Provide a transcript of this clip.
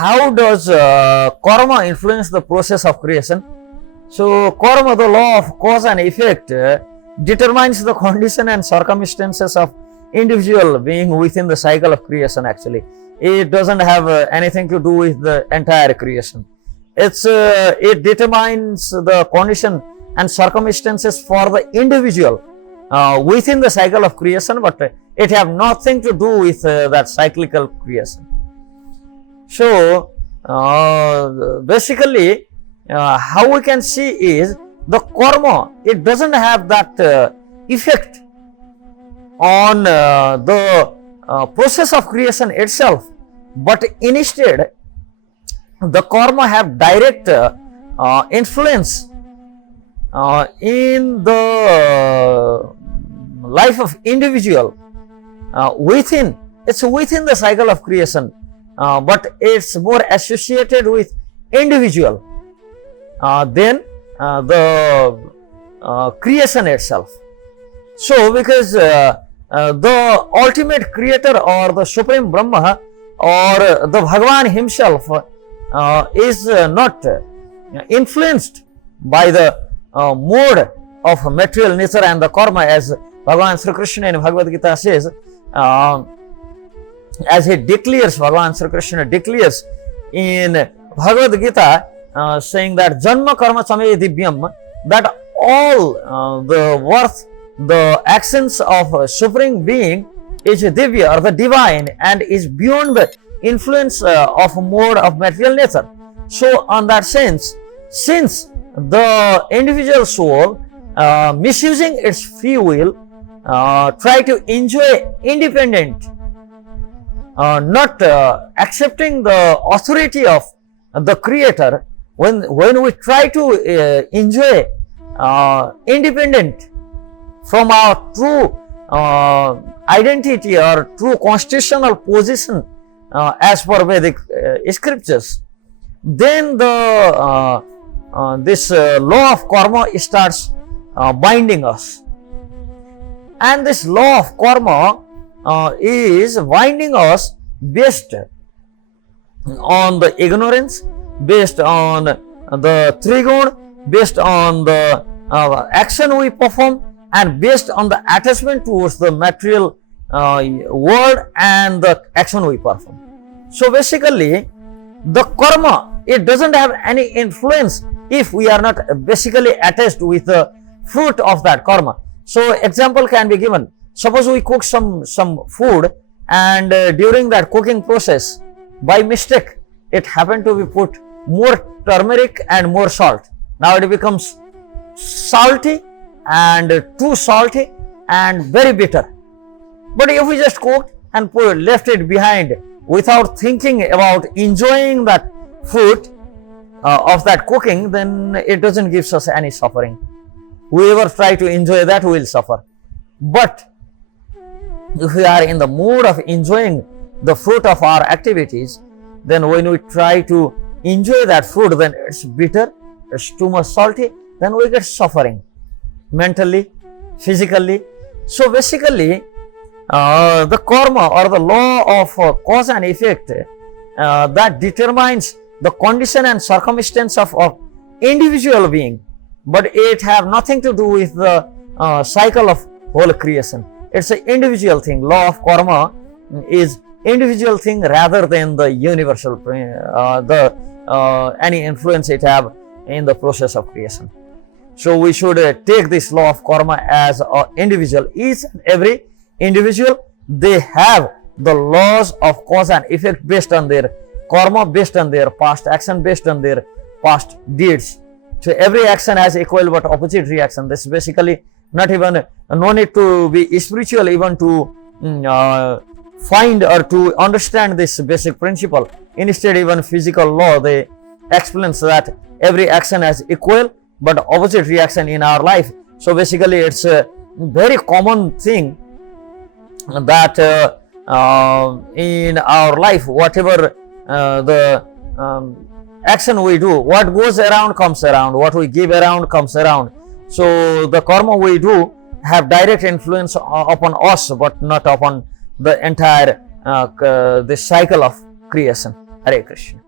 how does karma influence the process of creation? So, karma, the law of cause and effect, determines the condition and circumstances of individual being within the cycle of creation. Actually, it doesn't have anything to do with the entire creation. It determines the condition and circumstances for the individual within the cycle of creation, but it have nothing to do with that cyclical creation. So, basically, how we can see is the karma, it doesn't have that effect on the process of creation itself, but instead the karma have direct influence in the life of individual within the cycle of creation, but it's more associated with individual than the creation itself. So, because the ultimate creator or the supreme Brahma or the Bhagavan himself is not influenced by the mode of material nature and the karma, as Bhagavan Sri Krishna in Bhagavad Gita says, as he declares, Bhagavan Sri Krishna declares in Bhagavad Gita, saying that Janma Karma Chame Divyam, that all the worth, the actions of Supreme Being is Divya or the divine and is beyond the influence of mode of material nature. So, on that sense, since the individual soul misusing its free will try to enjoy independent, not accepting the authority of the creator, when we try to enjoy independent from our true identity or true constitutional position as per Vedic scriptures, then the this law of karma starts binding us, and this law of karma is binding us based on the ignorance, based on the trigun, based on the action we perform, and based on the attachment towards the material world and the action we perform. So, basically, the karma, it doesn't have any influence if we are not basically attached with the fruit of that karma. So, example can be given. Suppose we cook some food, and during that cooking process, by mistake, it happened to be put more turmeric and more salt. Now it becomes salty and too salty and very bitter. But if we just cooked and left it behind without thinking about enjoying that fruit of that cooking, then it doesn't give us any suffering. Whoever try to enjoy that will suffer. But if we are in the mood of enjoying the fruit of our activities, then when we try to enjoy that fruit, then it's bitter, it's too much salty, then we get suffering mentally, physically. So, basically, the karma or the law of cause and effect that determines the condition and circumstance of individual being, but it have nothing to do with the cycle of whole creation. It's an individual thing. Law of karma is individual thing rather than the universal, any influence it have in the process of creation. So, we should take this law of karma as an individual. Each and every individual, they have the laws of cause and effect based on their karma, based on their past action, based on their past deeds. So, every action has equal but opposite reaction. This is basically not even, no need to be spiritual even to find or to understand this basic principle. Instead, even physical law, they explains that every action has equal but opposite reaction in our life. So, basically, it's a very common thing that in our life, whatever the action we do, what goes around comes around, what we give around comes around. So, the karma we do have direct influence upon us, but not upon the entire this cycle of creation. Hare Krishna.